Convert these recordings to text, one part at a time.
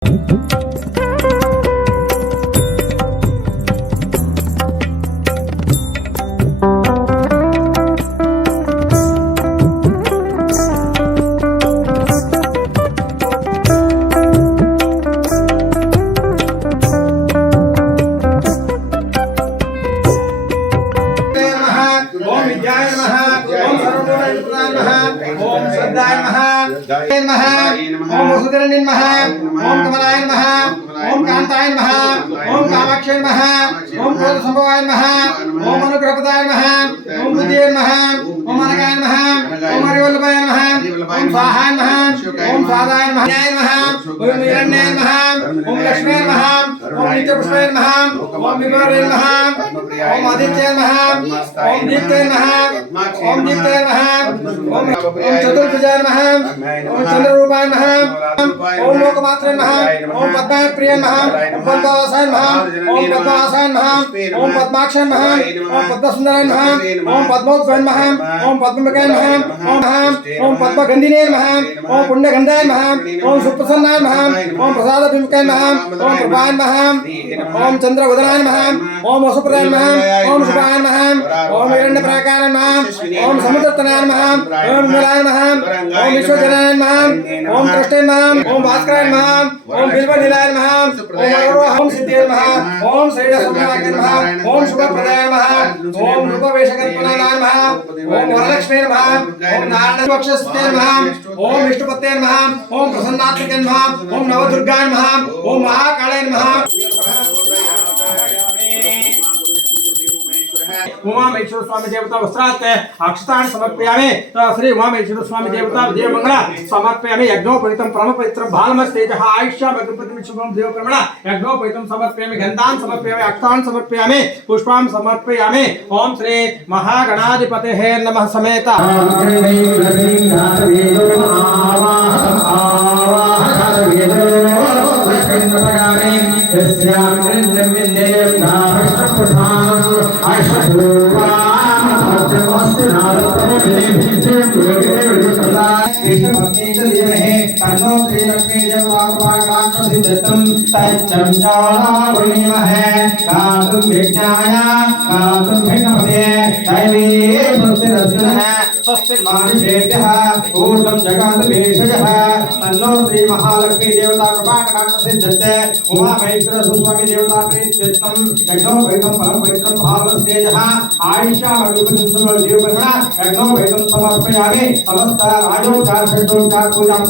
ओम वसुदेवाय नमः ओम कमलाय नमः ओम कांताय नमः ओम कामाक्षाय नमः ओम क्रोध संभवाय नमः ओम अनुग्रहपदाय नमः ओम बुद्धिये नमः ओम अनगाय नमः ओम हरिवल्लभाय नमः ओम स्वाहाय नमः ओम स्वादाय नमः ओम हिरण्याय नमः ओम लक्ष्मीय नमः ओम नित्यपुष्पाय नमः ओम विभवाय नमः ओम आदित्याय नमः ओम दीप्ताय नमः ओम दीप्ताय नमः ओम चतुर्भुजाय नमः ओम चंद्ररूपाय नमः ओम लोकमात्रे नमः ओम पद्माय प्रिय नमः ओम पद्मावासाय नमः ओम पद्मावासाय नमः ओम पद्माक्षाय नमः ओम पद्मसुंदराय नमः ओम पद्मोत्सवाय नमः ओम पद्ममुखाय नमः ओम पद्मगंधिने नमः ओम पुण्यगंधाय नमः ओम सुप्रसन्नाय नमः ओम प्रसादभिमुखाय नमः ओम प्रभाय नमः ओम चंद्रवदनाय नमः ओम वसुप्रदाय नमः ओम शुभाय नमः ओम हिरण्यप्राकाराय नमः ओम समुद्रतनाय नमः ओम विमलाय नमः ओम विश्वजनाय नमः ओम कृष्णाय नमः ओम भास्कराय नमः ओम बिल्वनीलाय नमः ओम सिद्धिये नमः ओम श्रेयसुमनाय नमः ओम शुभप्रदाय नमः ओम रूपवेशकल्पनाय नमः ओम वरलक्ष्मी नमः ओम नारायणवक्षस्ते नमः ओम विष्णुपते नमः ओम प्रसन्नात्मके नमः ओम नवदुर्गाय नमः ओम महाकालाय नमः उमामेश्वर स्वामी देवता वस्त्रात् अक्षतानि समर्पयामि। श्री उमामेश्वर स्वामी देवता विजयमंगल समर्पयामि। यज्ञोपवीतं परमपवित्रं भालमस्तेजः आयुष्यामग्निपतिं शुभं देवक्रमण यज्ञोपवीतं समर्पयामि। गन्धान् समर्पयामि, अक्षतान् समर्पयामि, पुष्पान् समर्पयामि। ओम श्री महागणाधिपतेः नमः समेत ऊर्ध्वं जगात भेषजः तन्नो श्री महालक्ष्मी देवता कृपाकटाक्ष सिद्धते उमामहेश्वर स्वामी देवता प्रीत्यर्थं यज्ञोपवीतं परमपवित्रं भावस्तेजः आयुष्यामग्निपतिं शुभं देवक्रमण यज्ञोपवीतं समर्पयामि। समस्त राजोपचार षड्योपचार पूजां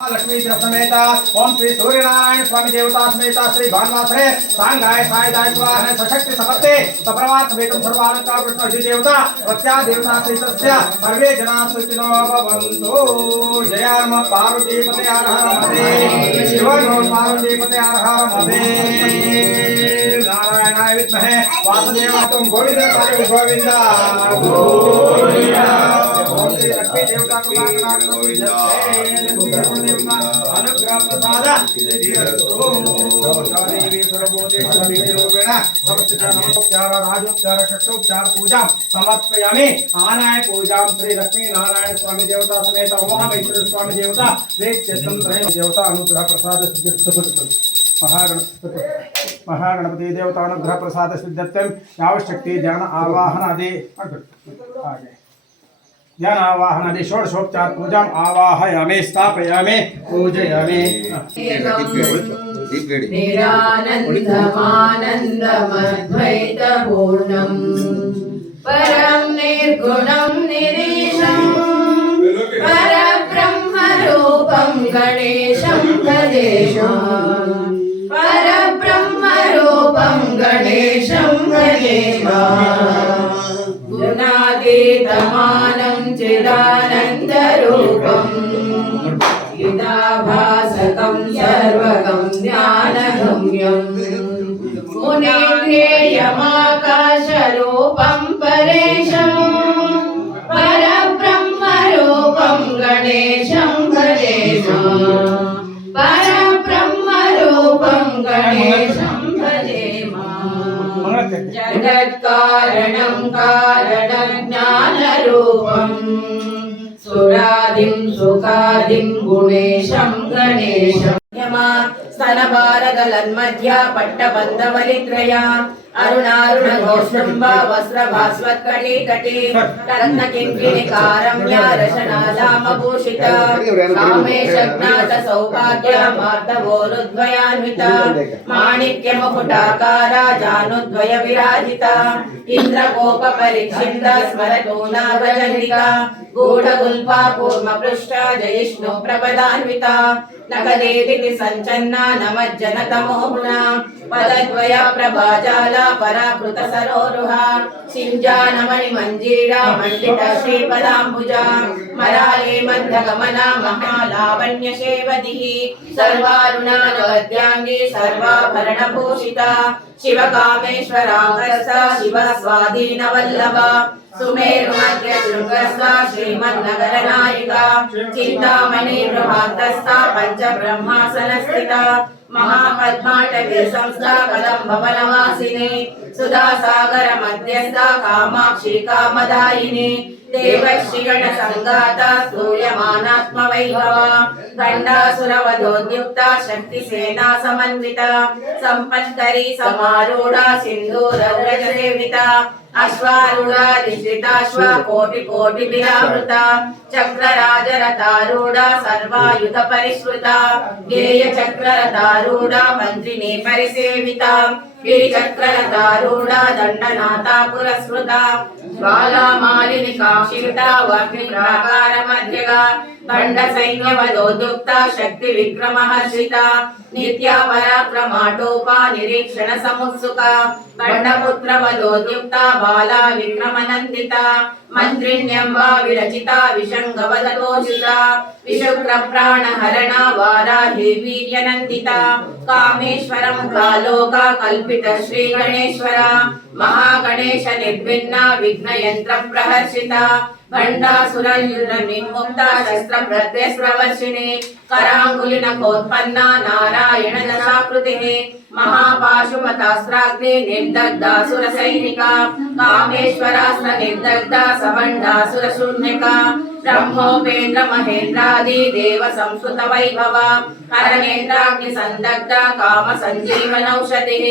लक्ष्मी समेत ओम श्री सूर्यनारायण स्वामी देवता समेत श्री भानुवासरे सांगाय सायदाय स्वाहा सशक्ति समर्थे सप्रवात समेत सर्वालंकार कृष्ण श्री देवता प्रत्या देवता सहितस्य सर्वे जना सुखिनो भवन्तु। जय नम पार्वती पते हर हर महादेव शिव नमो पार्वती पते हर हर महादेव नारायणाय विद्महे वासुदेवाय तं गोविंदाय गोविंद गोविंद ओम श्री लक्ष्मी देवता कृपाकटाक्ष अनुग्रह प्रसाद राजोपचार षट्ोपचार पूजा समर्पयामि। आनाय पूजा श्री लक्ष्मी नारायण स्वामी देवता समेत उमामेश्वर स्वामी देवता देवता अनुग्रह प्रसाद महागणपति देवता अनुग्रह प्रसाद सिद्धत्वं यावशक्ति ध्यान आवाहन आदि ध्यान आवाहन आदि षोडशोपचार पूजा आवाहयामि स्थापयामि पूजयामि। निरानन्दमानन्दमद्वैतपूर्णं परं निर्गुणं निरीशं परब्रह्मरूपं गणेशं गणेशं परब्रह्मरूपं गणेशं गणेशं गुणातीतमानं चिदानन्दरूपं चिदाभासकं सर्वगं ज्ञानगम्यं मुनिन्द्रियमाकाशरूपं परेशं परब्रह्मरूपं गणेशं गणेशं परब्रह्मरूपं गणेशं जगत्कारणं कारणज्ञानरूपं सुरादिं सुखादिं गुणेशं गणेशं स्तनभारदलन्मध्य पट्टबन्धवलित्रय अरुणारुण घोष्णुम्ब वस्त्रभास्वत्कटितटे रत्नकिङ्किणिकारम्य रशनादामभूषित कामेशज्ञात सौभाग्य मार्दवोरुद्वयान्विता माणिक्यमुकुटाकार जानुद्वय विराजिता इन्द्रकोपपरीक्षिन्द स्मरतूना भजन्तिका गूढगुल्पा कूर्मपृष्ठा जयिष्णु प्रपदान्विता नकदेति सञ्चन्ना नमज्जनतमोहुना पदद्वय प्रभाजाला पराकृत सरोरुहा शिञ्जानमणि मञ्जीरा मण्डित श्रीपदाम्बुजा मराले मध्यगमना महालावण्य शेवदिः सर्वारुणा नवद्यांगी सर्वाभरणभूषिता शिवकामेश्वराङ्गस्था शिवः स्वाधीनवल्लभा सुमेरुमध्य शृङ्गस्था श्रीमन्नगरनायिका चिन्तामणि बृहान्तस्था पञ्चब्रह्मासनस्थिता महापद्माटवी संस्था कदम्बवनवासिनी सुधासागर मध्यस्था कामाक्षी कामदायिनी देवश्रीगण संगाता स्तूयमानात्मवैभवा गण्डासुरवधोद्युक्ता शक्तिसेना समन्विता सम्पत्करी समारूढा सिन्धूरव्रजसेविता अश्वारूढा निश्रिताश्वा कोटिकोटिभिरावृता चक्रराजरथारूढा सर्वायुध परिष्कृता गेयचक्ररथारूढा मन्त्रिणी परिसेविता गिरिचक्ररथारूढा दण्डनाथा पुरस्कृता ज्वालामालिनी काक्षिता वर्णिप्राकारमध्यगा खण्डसैन्यवधोद्युक्ता शक्तिविक्रमहर्षिता नित्या पराक्रमाटोपा निरीक्षण समुत्सुका खण्डपुत्रवधोद्युक्ता बाला विक्रमनन्दिता मन्त्रिण्यम्बा विरचिता विशङ्गवदतोषिता विशुक्रप्राणहरणा वाराही वीर्यनन्दिता कामेश्वरमुखालोका कल्पित श्रीगणेश्वरा महागणेश निर्विघ्ना विघ्नयन्त्रप्रहर्षिता भण्डासुरयुधनिर्मुक्ता शस्त्रप्रत्यस्त्रवर्षिणी कराङ्गुलिनकोत्पन्ना नारायण दशाकृतिः महापाशुपतास्त्राग्नि निर्दग्धासुरसैनिका कामेश्वरास्त्र निर्दग्धा सभण्डासुरशून्यका ब्रह्मोपेन्द्र महेन्द्रादि देव संस्कृत वैभवा हरणेन्द्राग्नि संदग्धा काम संजीवनौषधिः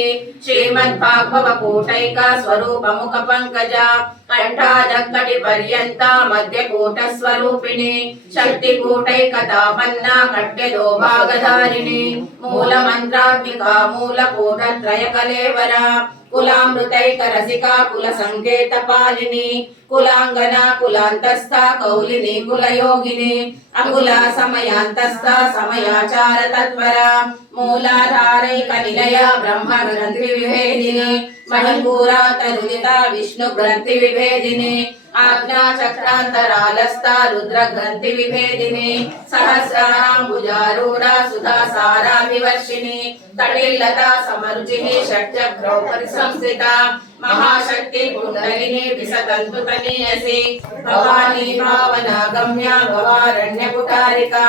श्रीमद्भागवतकूटैका स्वरूपमुख पंकजा कंठादक्कटि पर्यन्ता मध्यकूट स्वरूपिणी शक्तिकूटैकतापन्ना कट्यदो भागधारिणी मूलमन्त्रात्मिका मूलकूटत्रय कलेवरा कुलामृतैकरसिका कुलसङ्केतपालिनी कुलाङ्गना कुलान्तस्था कौलिनी कुलयोगिनी अकुला समयान्तस्था समयाचार तत्परा मूलाधारैकनिलया ब्रह्मग्रन्थिविभेदिनी मणिपूरातरुदिता विष्णुग्रन्थिविभेदिनी आज्ञाचक्रान्तरालस्था रुद्रग्रन्थिविभेदिनी सहस्राम्बुजारूढा सुधासारा विवर्षिणी कटिल्लता समरुचिः षट्चक्रौ परिसंस्थिता महाशक्ति कुण्डलिनी विसतन्तु तनीयसी भवानी भावना गम्या भवारण्यकुटारिका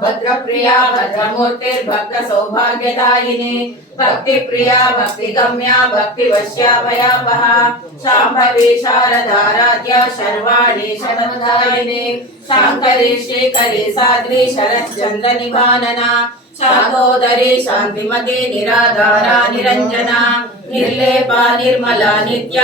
भद्रप्रिया भद्रमूर्तिर्भक्त सौभाग्यदायिनी भक्तिप्रिया भक्तिगम्या भक्तिवश्या भयापहा शाम्भवी शारदाराध्या शर्वाणी शतधारिणी शाङ्करी श्रीकरी साध्वी शरच्चन्द्र निभानना शाकोदरी शान्तिमती निराधारा निरञ्जना निर्लेपा निर्मला नित्या